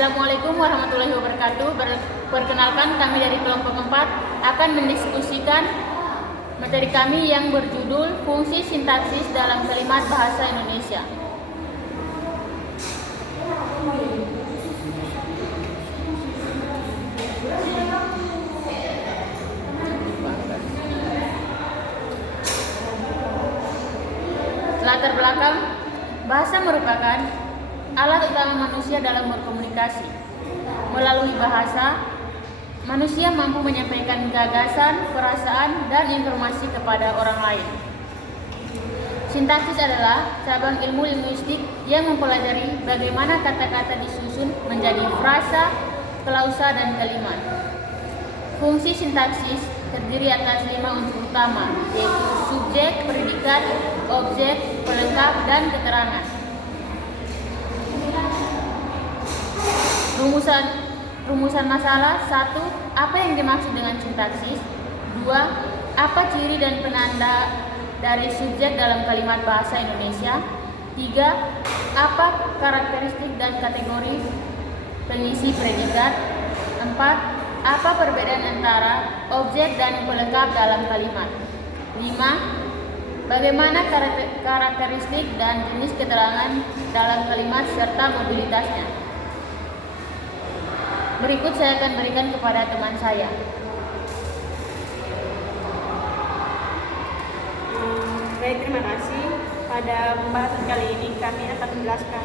Assalamualaikum warahmatullahi wabarakatuh. Perkenalkan, kami dari kelompok 4 akan mendiskusikan materi kami yang berjudul fungsi sintaksis dalam kalimat bahasa Indonesia. Latar belakang, bahasa merupakan alat utama manusia dalam berkomunikasi. Melalui bahasa, manusia mampu menyampaikan gagasan, perasaan, dan informasi kepada orang lain. Sintaksis adalah cabang ilmu linguistik yang mempelajari bagaimana kata-kata disusun menjadi frasa, klausa, dan kalimat. Fungsi sintaksis terdiri atas 5 unsur utama, yaitu subjek, predikat, objek, pelengkap, dan keterangan. Rumusan masalah. 1. Apa yang dimaksud dengan sintaksis? 2. Apa ciri dan penanda dari subjek dalam kalimat bahasa Indonesia? 3. Apa karakteristik dan kategori pengisi predikat? 4. Apa perbedaan antara objek dan pelengkap dalam kalimat? 5. Bagaimana karakteristik dan jenis keterangan dalam kalimat serta mobilitasnya? Berikut saya akan berikan kepada teman saya. Baik, terima kasih. Pada pembahasan kali ini saya akan menjelaskan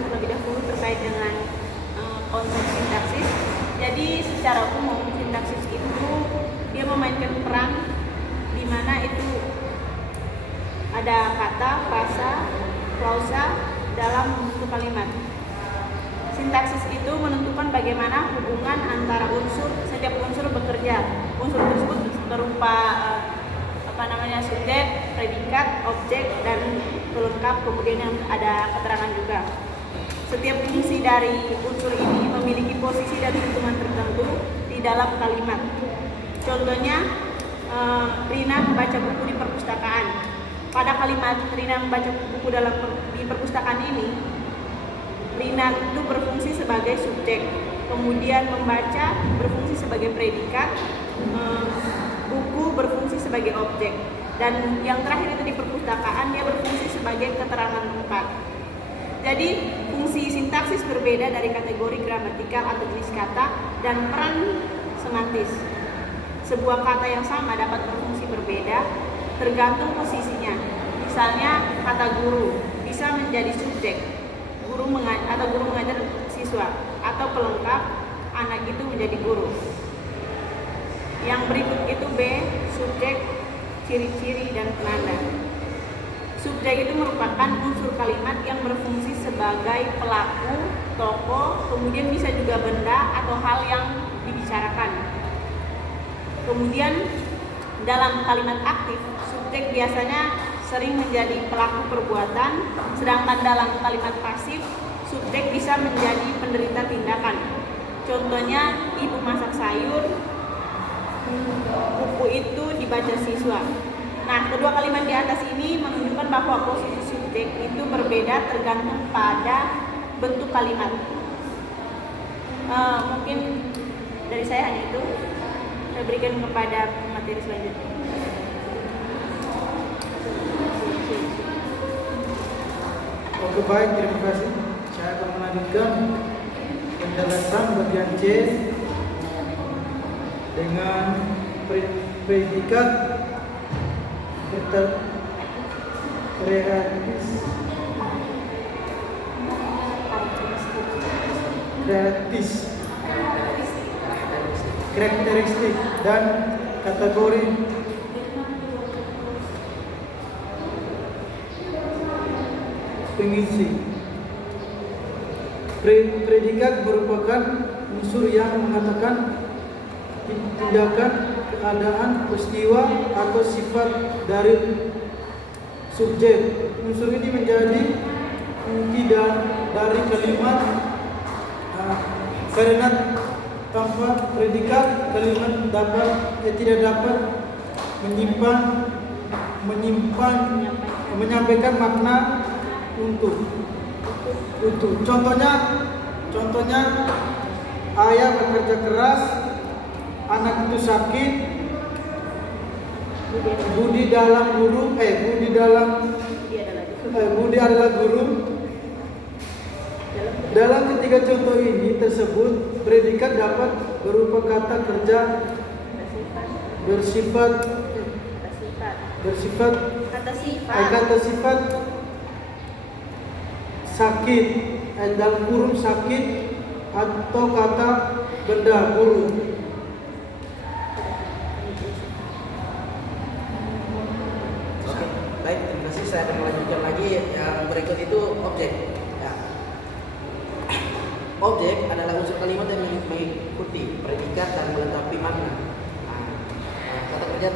terlebih dahulu terkait dengan konsep sintaksis. Jadi secara umum sintaksis itu dia memainkan peran di mana itu ada kata, frasa, klausa dalam bentuk kalimat. Sintaksis itu menentukan bagaimana hubungan antara setiap unsur bekerja. Unsur tersebut berupa subjek, predikat, objek, dan pelengkap, kemudian yang ada keterangan juga. Setiap fungsi dari unsur ini memiliki posisi dan hitungan tertentu di dalam kalimat. Contohnya, Rina membaca buku di perpustakaan. Pada kalimat Rina membaca buku di perpustakaan ini, Rina itu berfungsi sebagai subjek, kemudian membaca berfungsi sebagai predikat, buku berfungsi sebagai objek, dan yang terakhir itu di perpustakaan dia berfungsi sebagai keterangan tempat. Jadi fungsi sintaksis berbeda dari kategori gramatikal atau jenis kata dan peran semantis. Sebuah kata yang sama dapat berfungsi berbeda tergantung posisinya. Misalnya kata guru bisa menjadi subjek, guru mengajar siswa, atau pelengkap, anak itu menjadi guru. Yang berikut itu B, subjek, ciri-ciri, dan penanda. Subjek itu merupakan unsur kalimat yang berfungsi sebagai pelaku, tokoh, kemudian bisa juga benda atau hal yang dibicarakan. Kemudian dalam kalimat aktif, subjek biasanya sering menjadi pelaku perbuatan, sedangkan dalam kalimat pasif, subjek bisa menjadi penderita tindakan. Contohnya, ibu masak sayur, buku itu dibaca siswa. Nah, kedua kalimat di atas ini menunjukkan bahwa posisi subjek itu berbeda tergantung pada bentuk kalimat. Mungkin dari saya hanya itu. Saya berikan kepada materi selanjutnya. Oke, baik, terima kasih. Saya akan melanjutkan penjelasan bagian C dengan predikat karakteristik dan kategori pengisi. Predikat merupakan unsur yang mengatakan tindakan, keadaan, peristiwa, atau sifat dari subjek. Unsur ini menjadi inti dari kalimat karena tanpa predikat kalimat tidak dapat menyampaikan makna untuk. Contohnya Contohnya, ayah bekerja keras, anak itu sakit, Budi adalah guru. Dalam ketiga contoh ini tersebut, predikat dapat berupa kata kerja kata sifat sakit, dalam kurung sakit, atau kata benda guru. Oke, baik, terima kasih. Saya akan melanjutkan lagi. Yang berikut itu objek. Ya. Objek adalah unsur kalimat yang mengikuti predikat dan melengkapi makna. Kata kerja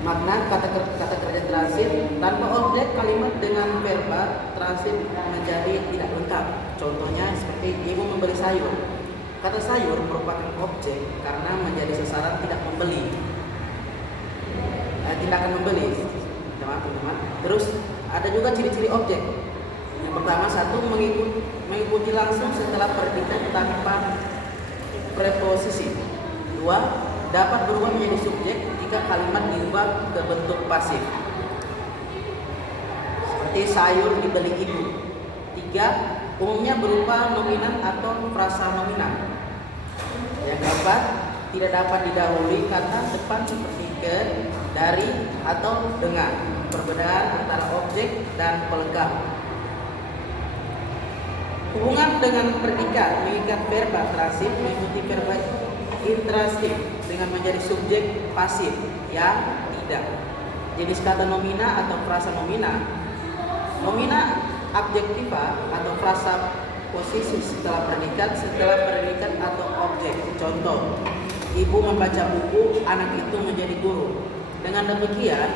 makna kata kerja transit tanpa objek, kalimat dengan verba transit menjadi tidak lengkap. Contohnya seperti ibu membeli sayur. Kata sayur merupakan objek karena menjadi sasaran tidak membeli. Tindakan membeli, teman-teman. Terus ada juga ciri-ciri objek. Yang pertama, satu, mengikuti langsung setelah predikat tanpa preposisi. Dua, dapat berubah menjadi subjek jika kalimat diubah ke bentuk pasif. Seperti sayur dibeli ibu. Tiga, umumnya berupa nominan atau frasa nominan. Yang keempat, tidak dapat didahului kata depan seperti ke, dari, atau dengan. Perbedaan antara objek dan pelengkap. Hubungan dengan predikat mengikat verba transit mengikuti verba intransif dengan menjadi subjek pasif yang tidak. Jenis kata nomina atau frasa nomina. Nomina adjektiva atau frasa posisi setelah predikat atau objek. Contoh, ibu membaca buku, anak itu menjadi guru. Dengan demikian,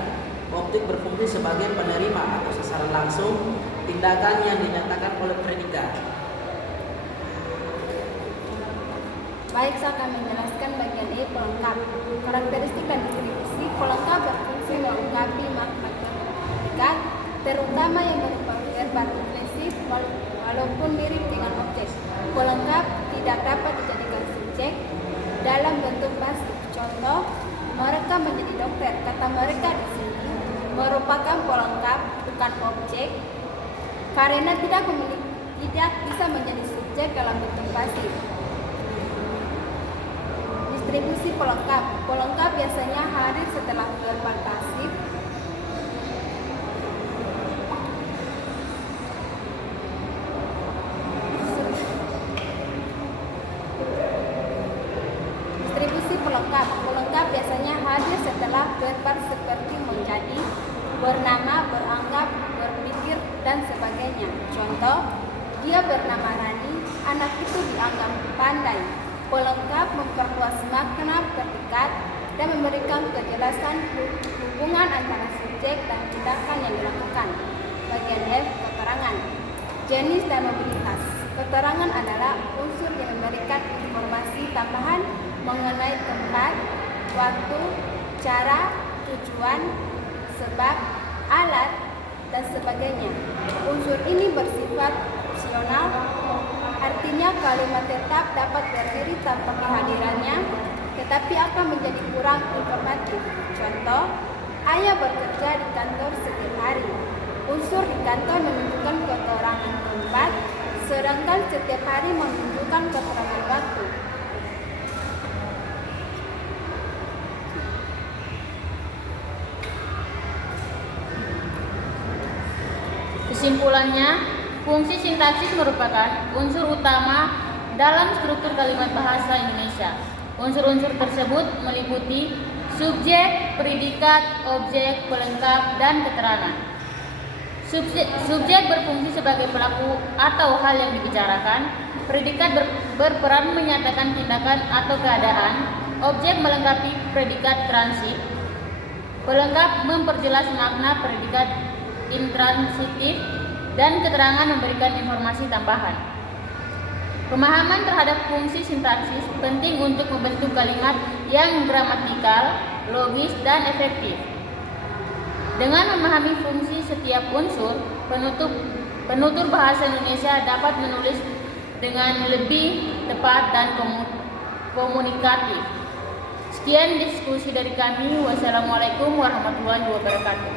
objek berfungsi sebagai penerima atau sasaran langsung tindakan yang dinyatakan oleh predikat. Baik, saya akan menjelaskan bagian E, pelengkap. Karakteristik dan distribusi pelengkap berfungsi melengkapi makna predikat, terutama yang berupa verba refleksif walaupun mirip dengan objek. Pelengkap tidak dapat dijadikan subjek dalam bentuk pasif. Contoh, mereka menjadi dokter. Kata mereka di sini merupakan pelengkap, bukan objek, karena tidak bisa menjadi subjek dalam bentuk pasif. Distribusi pelengkap. Pelengkap biasanya hadir setelah verba pasif. Distribusi pelengkap. Pelengkap biasanya hadir setelah verba seperti menjadi, bernama, beranggap, berpikir, dan sebagainya. Contoh, dia bernama Rani, anak itu dianggap pandai. Pelengkap memperluas makna predikat dan memberikan kejelasan hubungan antara subjek dan tindakan yang dilakukan. Bagian F, keterangan. Jenis dan mobilitas. Keterangan adalah unsur yang memberikan informasi tambahan mengenai tempat, waktu, cara, tujuan, sebab, alat, dan sebagainya. Unsur ini bersifat opsional, artinya kalimat tetap dapat berdiri tanpa kehadirannya, tetapi akan menjadi kurang informatif. Contoh, ayah bekerja di kantor setiap hari. Unsur di kantor menunjukkan keterangan tempat, sedangkan setiap hari menunjukkan keterangan waktu. Kesimpulannya, fungsi sintaksis merupakan unsur utama dalam struktur kalimat bahasa Indonesia. Unsur-unsur tersebut meliputi subjek, predikat, objek, pelengkap, dan keterangan. Subjek berfungsi sebagai pelaku atau hal yang dibicarakan. Predikat berperan menyatakan tindakan atau keadaan. Objek melengkapi predikat transit. Pelengkap memperjelas makna predikat intransitif, dan keterangan memberikan informasi tambahan. Pemahaman terhadap fungsi sintaksis penting untuk membentuk kalimat yang gramatikal, logis, dan efektif. Dengan memahami fungsi setiap unsur, penutup penutur bahasa Indonesia dapat menulis dengan lebih tepat dan komunikatif. Sekian diskusi dari kami. Wassalamualaikum warahmatullahi wabarakatuh.